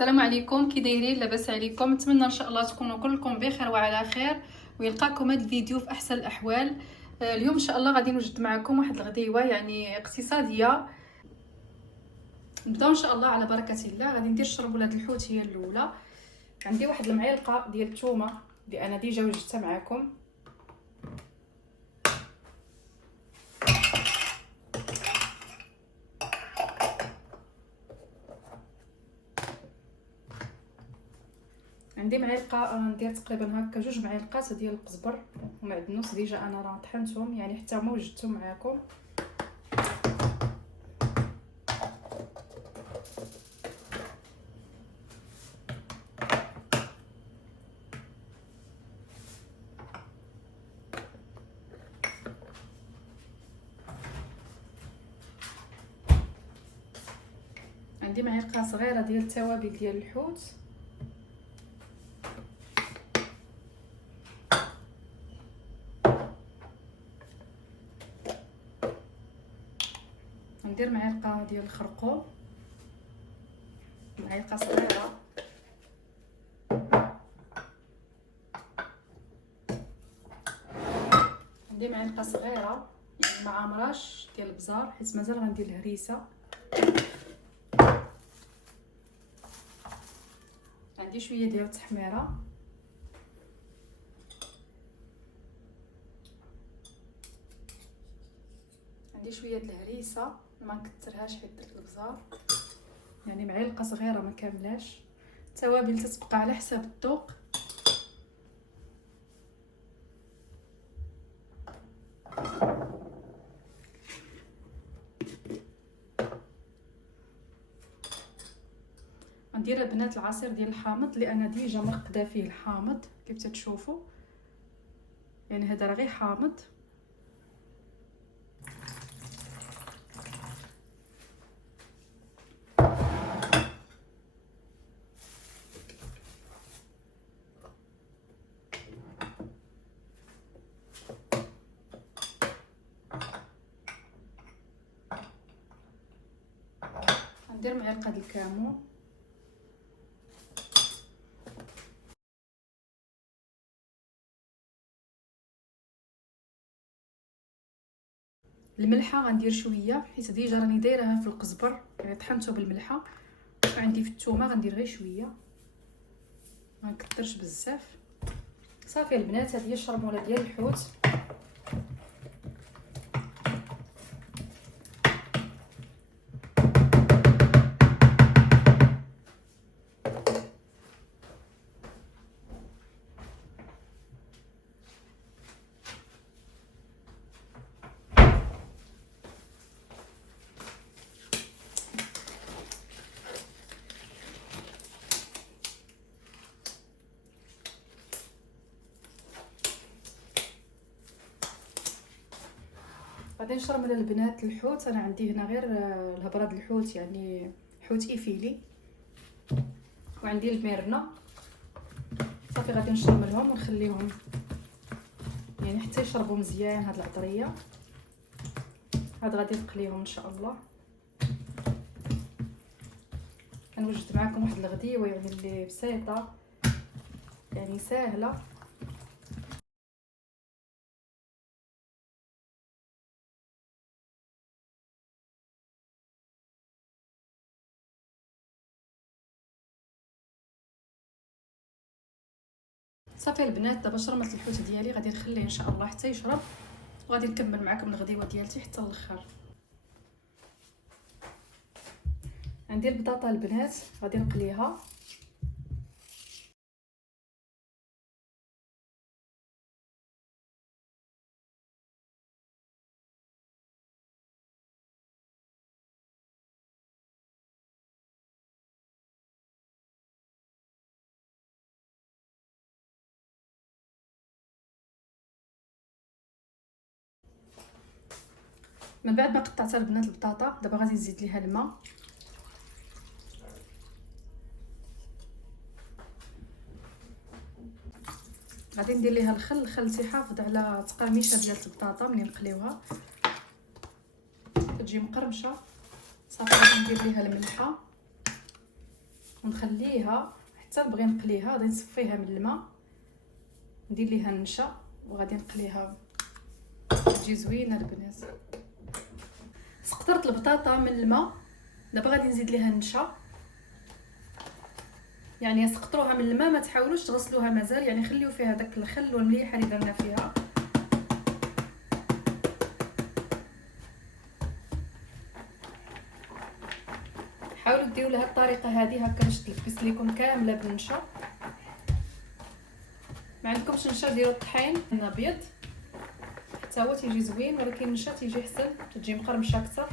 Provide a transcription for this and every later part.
السلام عليكم، كي دايرين؟ لاباس عليكم؟ نتمنى ان شاء الله تكونوا كلكم بخير وعلى خير ويلقاكم هذا الفيديو في احسن الاحوال. اليوم ان شاء الله غادي نوجد معكم واحد الغديوه يعني اقتصاديه. نبداو ان شاء الله على بركه الله. غادي ندير الشربوله د الحوت هي الاولى. عندي واحد المعلقه ديال الثومه اللي انا ديجا وجدتها معكم. عندي معلقه ندير تقريبا هكا 2 معالق ديال القزبر ومعدنوس ديجا انا راه طحنتهم يعني حتى هما وجدتهم معكم. عندي معلقه صغيره ديال التوابل ديال الحوت. ندير معلقه ديال الخرقوم، معلقه صغيره. عندي معلقه صغيره يعني مع عمراش ديال البزار حيت مازال غندير الهريسه. عندي شويه ديال التحميره. عندي شويه د الهريسه ما نكثرهاش حيت درت البزار، يعني معلقه صغيره ما كاملاش. التوابل تتبقى على حساب الذوق. غندير البنات العصير ديال الحامض اللي انا ديجا مرقده فيه الحامض كيف تتشوفوا، يعني هذا راه غير حامض. ندير معلقه ديال الكمون. الملحه غندير شويه حيت ديجا راني دايرها في القزبر يعني طحنته بالملحه. عندي في الثومه غندير غير شويه ما نكثرش بزاف. صافي البنات، هذه هي الشرموله ديال الحوت. غادي نشرمل البنات الحوت. انا عندي هنا غير الهبرة الحوت يعني حوت ايفيلي، وعندي الميرنه. صافي غادي نشرملهم ونخليهم يعني حتى يشربوا مزيان هاد العطريه. هاد غادي نقليهم ان شاء الله. كنوجد معكم واحد الغديوه يعني اللي بسيطه يعني ساهله. صافي البنات، دابا شرمت الحوت ديالي غادي نخليه ان شاء الله حتى يشرب وغادي نكمل معكم الغديوه ديالتي حتى الاخر. عندي البطاطا البنات غادي نقليها. من بعد ما قطعت البنات البطاطا دابا غادي نزيد ليها الماء. غادي ندير ليها الخل تيحافظ على تقرميشه ديال البطاطا ملي نقليوها كتجي مقرمشه. صافي غادي ندير ليها الملحه ونخليها حتى نبغي نقليها. غادي نصفيها من الماء، ندير ليها النشا وغادي نقليها تجي زوينه البنات. سقطرت البطاطا من الماء، دابا غادي نزيد ليها النشا. يعني سقطروها من الماء، ما تحاولوش تغسلوها مازال، يعني خليو فيها داك الخل والمليحه اللي درنا فيها. حاولوا ديروا لها الطريقه هذه هكا باش تلبس لكم كامله بالنشا. ما عندكمش نشا ديروا الطحين ابيض حتى هو تيجي زوين، ولكن النشا تيجي حسن، تجي مقرمشه اكثر.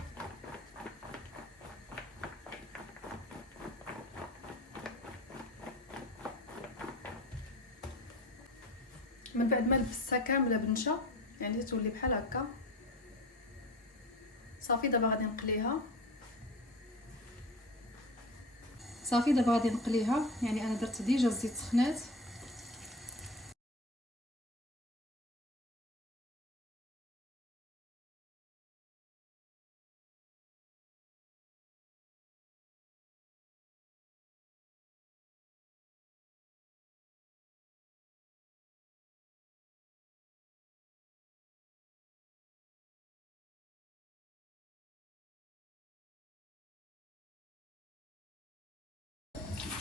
من بعد ما لبستها كامله بالنشا يعني تولي بحال هكا صافي. دابا غادي نقليها. صافي دابا غادي نقليها، يعني انا درت ديجا الزيت سخنات.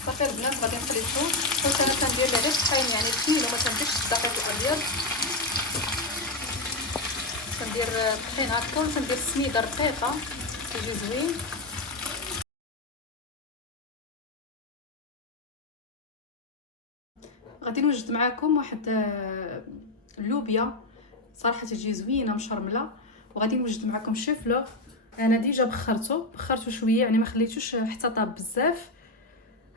صافي البنات غادي نقلي الثوم. كنت انا كندير غير الطحين يعني طويل وما كنديرش الدقيق الابيض، كندير الطحين هكا وكندير السميده رقيقه تيجي زوين. غادي نوجد معكم واحد اللوبيا صراحه تجي زوينه مشرمله، وغادي نوجد معكم شيفلوغ. انا ديجا بخرته شويه، يعني ما خليتوش حتى طاب بزاف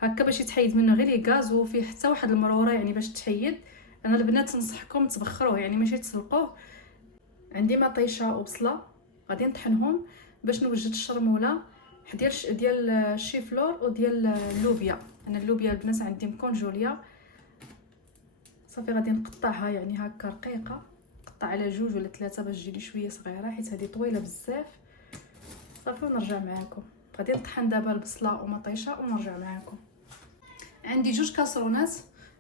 هكا باش يتحيد منه غير غاز، وفيه حتى واحد المروره يعني باش تحيد. انا البنات ننصحكم تبخروه يعني ماشي تسلقوه. عندي مطيشه وبصله غادي نطحنهم باش نوجد الشرموله ديال الشيفلور وديال اللوبيا. انا اللوبيا البنات عندي مكونجوليا. صافي غادي نقطعها يعني هكا رقيقه، نقطع على 2 ولا 3 باش تجيني شويه صغيره حيت هذه طويله بزاف. صافي ونرجع معكم. غادي نطحن دابا البصله ومطيشه ونرجع معكم. عندي 2 كاسرونات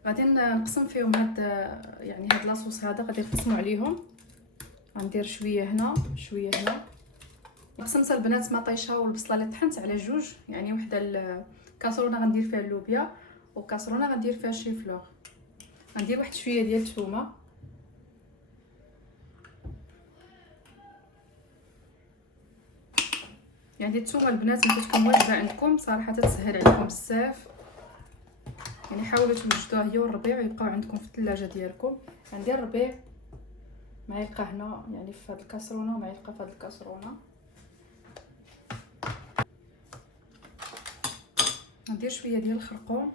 غادي نقسم فيهم هاد لاصوص هذا، غادي نقسمو عليهم. غندير شويه هنا شويه هنا. قسمت البنات مطيشه والبصله اللي طحنت على 2، يعني وحده الكاسرونه غندير فيها اللوبيا وكاسرونه غندير فيها الشيفلوغ. غندير واحد شويه ديال الثومه، يعني الثومه البنات ملي تكون واجده عندكم صراحه تسهل عليكم بزاف، يعني حاولوا توجدوها هي والربيع ويبقاو عندكم في الثلاجه ديالكم. غندير الربيع معلقه هنا يعني في هذه الكاسرونه ومعلقه في هذه الكاسرونه. ندير شويه ديال الخرقوم،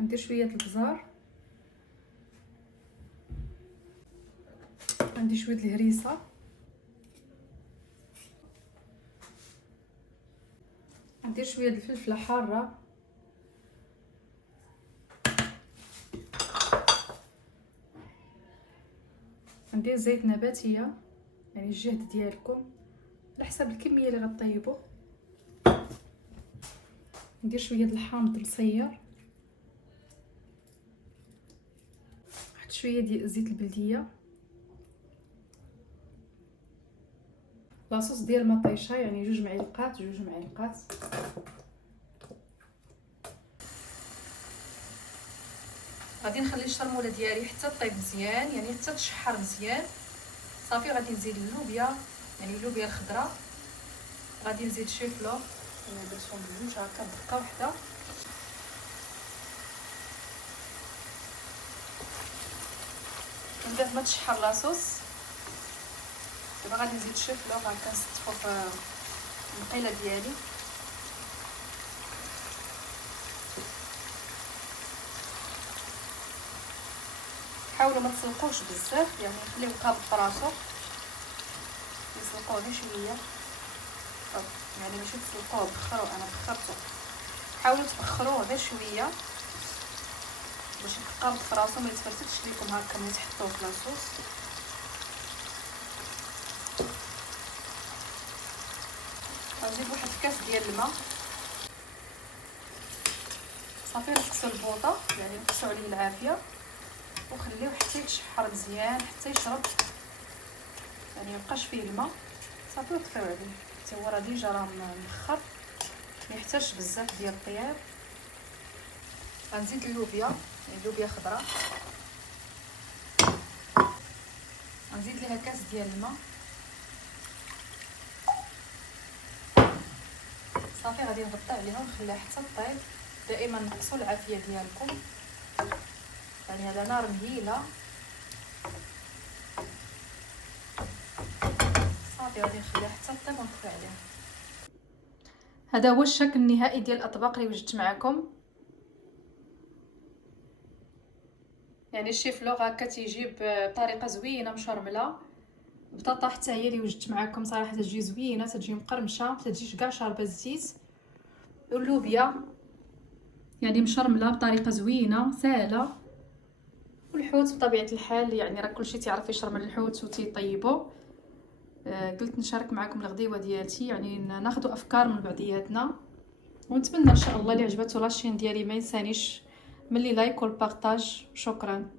ندير شويه البزار، ندير شويه الهريسه، ندير شويه الفلفله حاره، ندير زيت نباتيه يعني الجهد ديالكم على حسب الكميه اللي غطيبوا. ندير شويه الحامض مصير، واحد شويه ديال زيت البلديه، لاصوص ديال المطيشه يعني 2 معلقات. غادي نخلي الشرموله ديالي حتى طيب مزيان، يعني حتى تشحر مزيان. صافي غادي نزيد اللوبيا يعني اللوبيا الخضراء، غادي نزيد شيفلوغ انا درتهم بجوج هكا بدقه واحده. من بعد ما تشحر لاصوص دابا غادي نزيد شيفلوغ هكا نستفو في المقيله ديالي. حاولوا ما تسلقوش بزاف، يعني خليوه قابض براسو، نسلقوه غير شويه يعني ماشي تسلقوه بخروه. انا بخرته، حاولوا تبخروه غير شويه باش يتقرب في راسو ما يتفرتكش ليكم هكا ملي تحطوه في لاصوص. غنزيد واحد الكاس ديال الماء صافي. نقصوا البوطه يعني نقصوا عليه العافيه وخليوه حتى يتشحر مزيان حتى يشرب يعني ميبقاش فيه الماء صافي. وطفيو عليه حتى هو راه ديجا راه مخر ما يحتاجش بزاف ديال الطياب. غنزيد اللوبيا يعني لوبيا خضراء غنزيد ليها كاس ديال الماء صافي. غادي نغطي عليها ونخليها حتى طيب. دائما نقصوا العافيه ديالكم يعني على نار مهيله صافي. غادي نخليها حتى طيب ونطفي عليها. هذا هو الشكل النهائي ديال الاطباق اللي وجدت معكم. يعني الشيف لوغ هكا تيجيب بطريقه زوينه مشرمله. البطاطا حتى هي اللي وجدت معكم صراحه تجي زوينه، تجي مقرمشه، ما تجيش كاع شاربه الزيت. واللوبيا يعني مشرمله بطريقه زوينه سهله. والحوت بطبيعه الحال يعني راه كلشي تعرف يشرمل الحوت وتيطيبو. قلت نشارك معكم الغديوه ديالتي يعني ناخذ افكار من بعضياتنا. ونتمنى ان شاء الله اللي عجبته لاشين ديالي ما ينسانيش ملي لايك والبارطاج. شكرا.